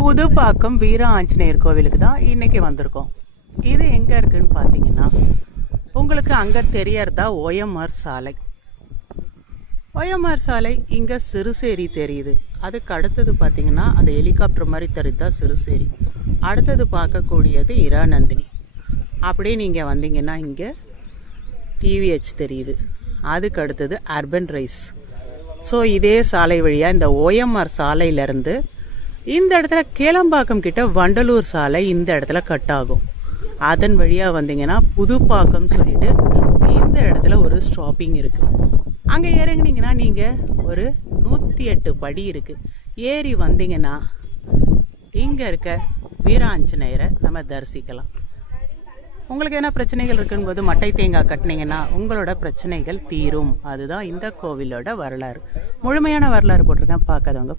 புதுப்பாக்கம் வீர ஆஞ்சநேயர் கோவிலுக்கு தான் இன்னைக்கு வந்திருக்கோம். இது எங்கே இருக்குன்னு பார்த்தீங்கன்னா, உங்களுக்கு அங்கே தெரியறதா OMR சாலை. OMR சாலை இங்கே சிறுசேரி தெரியுது. அதுக்கு அடுத்தது பார்த்தீங்கன்னா அந்த ஹெலிகாப்டர் மாதிரி தெரியுதா சிறுசேரி. அடுத்தது பார்க்கக்கூடியது இராநந்தினி. அப்படியே நீங்கள் வந்தீங்கன்னா இங்கே TVH தெரியுது. அதுக்கு அடுத்தது அர்பன் ரைஸ். ஸோ இதே சாலை வழியாக இந்த OMR சாலையிலேருந்து இந்த இடத்துல கேளம்பாக்கம் கிட்ட வண்டலூர் சாலை இந்த இடத்துல கட் ஆகும். அதன் வழியாக வந்தீங்கன்னா புதுப்பாக்கம் சொல்லிட்டு இந்த இடத்துல ஒரு ஸ்டாப்பிங் இருக்குது. அங்கே இறங்குனீங்கன்னா நீங்கள் ஒரு 108 படி இருக்குது. ஏறி வந்தீங்கன்னா இங்கே இருக்க வீராஞ்சநேயரை நம்ம தரிசிக்கலாம். உங்களுக்கு என்ன பிரச்சனைகள் இருக்குன்னு போது மட்டை தேங்காய் கட்டினீங்கன்னா உங்களோட பிரச்சனைகள் தீரும். அதுதான் இந்த கோவிலோட வரலாறு. முழுமையான வரலாறு போட்டிருக்கேன், பார்க்காதவங்க